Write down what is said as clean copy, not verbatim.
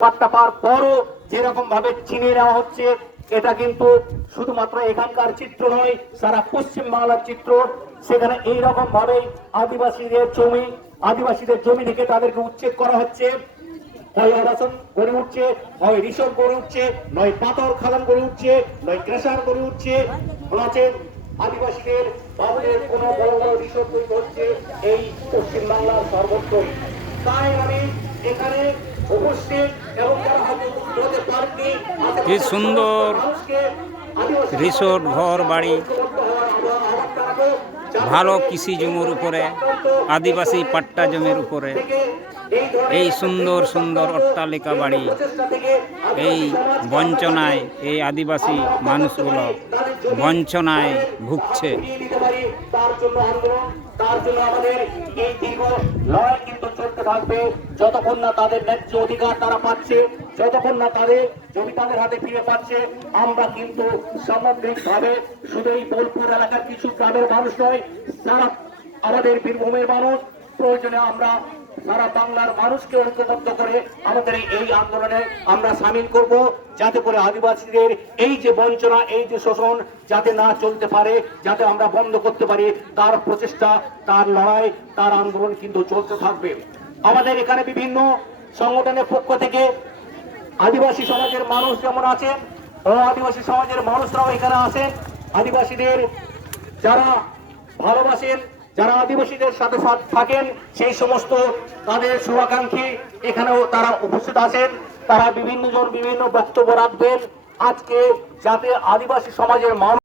বার্তা পাওয়ার পরও যেরকম ভাবে চিনে নেওয়া হচ্ছে, এটা কিন্তু শুধুমাত্র এখানকার চিত্র নয়, সারা পশ্চিম বাংলার চিত্র। সেখানে এইরকম ভাবে আদিবাসীদের জমি থেকে তাদেরকে উচ্ছেদ করা হচ্ছে। হয় আবাসন গড়ে উঠছে, হয় রিসোর্ট গড়ে উঠছে, নয় পাথর খাদান গড়ে উঠছে, নয় ক্রেশার গড়ে উঠছে। আদিবাসীদের বাবুদের কোন বড় বড় রিসোর্ট তৈরি হচ্ছে এই পশ্চিম বাংলার সর্বত্রই। তাই আমি এখানে উপস্থিত এবং যারা হতে পারেননি, কি সুন্দর রিসোর্ট, ঘর বাড়ি, ভালো কৃষি জমির উপরে, আদিবাসী পাট্টা জমির উপরে এই সুন্দর সুন্দর অট্টালিকা বাড়ি, এই বঞ্চনায় এই আদিবাসী মানুষগুলো বঞ্চনায় ভুগছে। তার জন্য আমাদের এই দীর্ঘ লড়াই কিন্তু চলতে থাকবে যতক্ষণ না তাদের ন্যায্য অধিকার তারা পাচ্ছে, যতক্ষণ না তাদের জমি তাদের হাতে ফিরে পাচ্ছে। আমরা কিন্তু সামগ্রিকভাবে শুধু এই বোলপুর এলাকার কিছু গ্রামের মানুষ নয়, সারা আমাদের বীরভূমের মানুষ, প্রয়োজনে আমরা সারা বাংলার মানুষকে ঐক্যবদ্ধ করে আমাদের এই আন্দোলনে আমরা সামিল করব, যাতে করে আদিবাসীদের এই যে বঞ্চনা, এই যে শোষণ যাতে না চলতে পারে, যাতে আমরা বন্ধ করতে পারি, তার প্রচেষ্টা, তার লড়াই, তার আন্দোলন কিন্তু চলতে থাকবে। আমাদের এখানে বিভিন্ন সংগঠনের পক্ষ থেকে আদিবাসী সমাজের মানুষ যেমন আছেন, আদিবাসী সমাজের মানুষরাও এখানে আছেন। আদিবাসীদের যারা ভালোবাসেন, যারা আদিবাসীদের সাথে থাকেন, সেই সমস্ত তাদের শুভাকাঙ্ক্ষী এখানেও তারা উপস্থিত আছেন। তারা বিভিন্ন জন বিভিন্ন বক্তব্য রাখবেন আজকে, যাতে আদিবাসী সমাজের মানুষ